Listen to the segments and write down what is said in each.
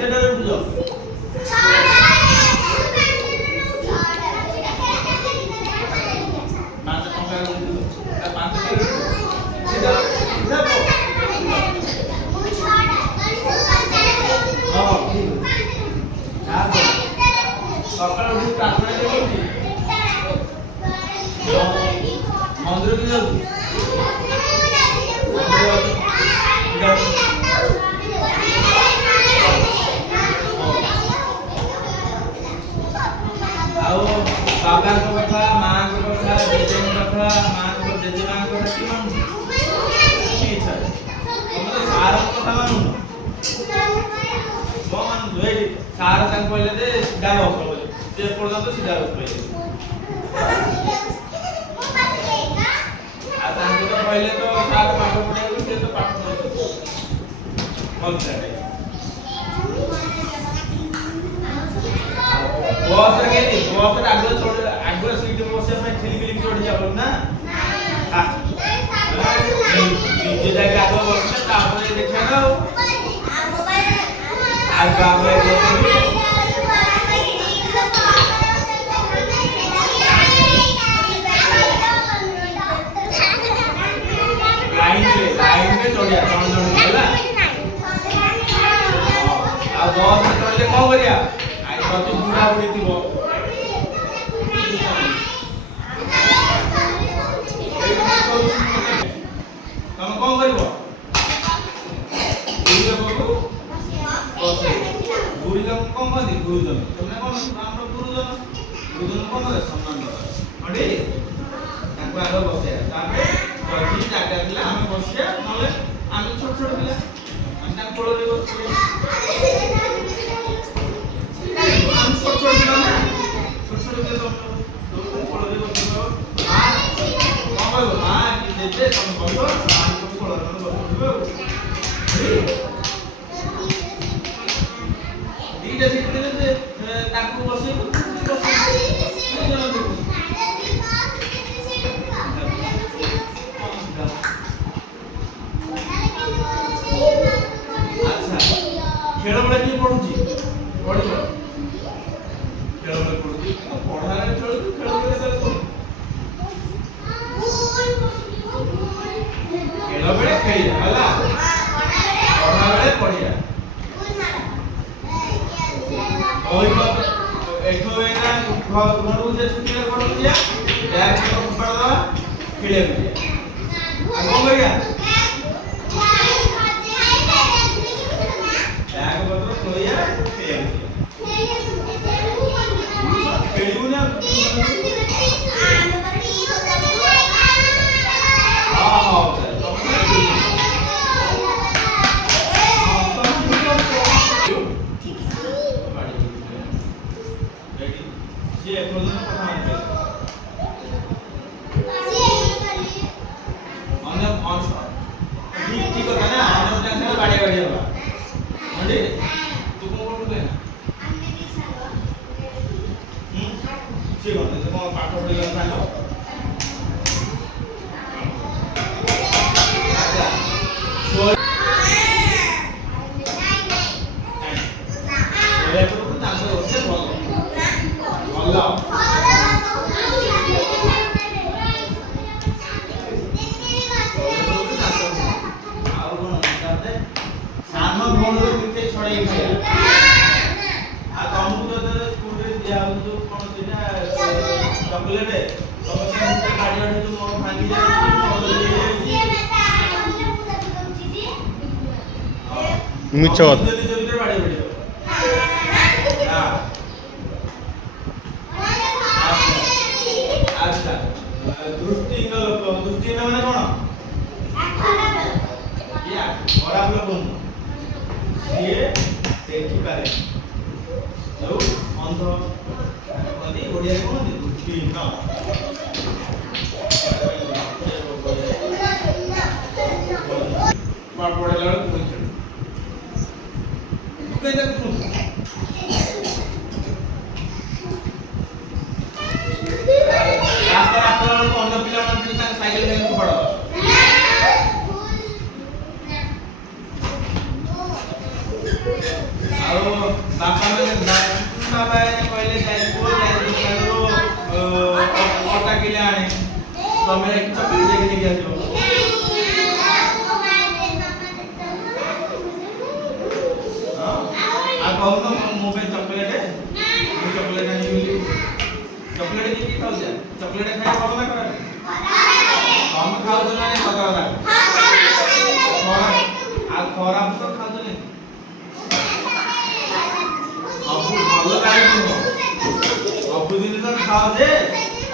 କେତେଟାରେ ଉଠୁଛ? ସକାଳୁ ଉଠି ପ୍ରାର୍ଥନା କରୁଛି ମନ୍ଦିର କି ଯାଉଛି ଆଉ ବାବାଙ୍କ କଥା ମାଙ୍କ କଥା ଜେଜେଙ୍କ କଥା ମାଙ୍କ ଜେଜେମାଙ୍କ କଥା କି ମାନୁଛୁ ଇଚ୍ଛା ତମେ ତ ସାରଙ୍କ କଥା ମାନୁନ କଣ ମାନୁଛୁ ଏଇଠି ସାର ତାଙ୍କୁ କହିଲେ ଯେ ସିଧା ବସ ବୋଲି ସେ ପର୍ଯ୍ୟନ୍ତ ସିଧା ବସ କହିଲେ ଆଉ ତାଙ୍କୁ ତ କହିଲେ ତ ସାର ପାଠ ପଢିବାକୁ ସେ ତ ପାଠ ପଢୁଛନ୍ତି ବସରେ କେମିତି ବସରେ ଆଗୁଆ ସିଟ୍ ବସିବା ପାଇଁ ଠେଲି ଠେଲି ଚଢି ଯାବ ନା ନିଜେ ଯାଇକି ଆଗୁଆ ବସିଲେ ତାପରେ ଦେଖିବା ନା ଆଉ ଆମେ ଲାଇନରେ ଚଢିବା ଜଣ ଜଣ ହେଲା ଆଉ ବସରେ ଚଢିଲେ କଣ କରିବା ଯଦି ବୁଢା ବୁଢୀ ଥିବ ତମେ କଣ କରିବ ବୁଢୀ ଲୋକ କଣ କହନ୍ତି ଗୁରୁଜନ ତମେ କଣ ଆମର ଗୁରୁଜନ କଣ କରେ ସମ୍ମାନ ଦବା ତାଙ୍କୁ ଆଗ ବସେଇବା ତାପରେ ଯଦି ଜାଗା ଥିଲା ଆମେ ବସିବା ନହେଲେ ଆମେ ଛୋଟ ଛୋଟ ପିଲା ଆମେ ତାଙ୍କ କୋଳରେ ବସିବା खेल बेला किए पढ़ुची पढ़ खेल बेला पढ़ुची पढ़ारे चलू खेल बेला चलू खेल बेला खेलिया होला पढ़ा बेला पढ़िया ओइ एठो एना घरु जे छुट्टी रे पढ़ दिया बैग को पकड़ दवा खेले दिया आ कोन करिया बैग बदल खोया खेले खेलू ना हां चॉकलेट मिछ अच्छा दृष्टिहीन लोक दृष्टिहीन माने कोन या खराब लोक ये देखि पारे जो अंध कोनी ओडिया कोन दृष्टिहीन पाठ पढेला कोन केदा कोन ଆଉ ବାପା ମାନେ ବାପା କହିଲେ ଯାଇ ଦୋକାନରୁ ଅଟା କିଲେ ଆଣେ ତମେ ଯାଇକି ଚକଲେଟ ଯାଇକି ନେଇକି ଆସିବ। ଆଉ କହୁନ ମୋ ପାଇଁ ଚକଲେଟ ମୁଁ ଚକଲେଟ ଆଣିବି ବୋଲି। ଚକଲେଟ କିଏ ଖାଉଛ? ଚକଲେଟ ଖାଇବା ଭଲ ନା ଖରାପ? ତମେ ଖାଉଛ ନା ନାଇଁ ସତ କଥା? ଆଉ ଖରାପ ତ ଖାଉଛ ନାଇଁ। ସବୁ ଭଲ ଲାଗେ ନୁହଁ, ସବୁ ଜିନିଷ ଖାଅ ଯେ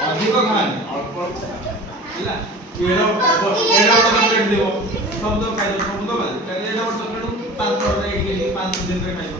ଅଧିକ ଖାଆନି, ଅଳ୍ପ ଅଳ୍ପ ହେଲା। ଏଡ ଚକଲେଟ ଦେବ ସବୁ ତ ଖାଇବ, ସବୁ ତ ଖାଇବ। ଏଡ ଚକଲେଟ 5 ଦିନରେ ଖାଇବ।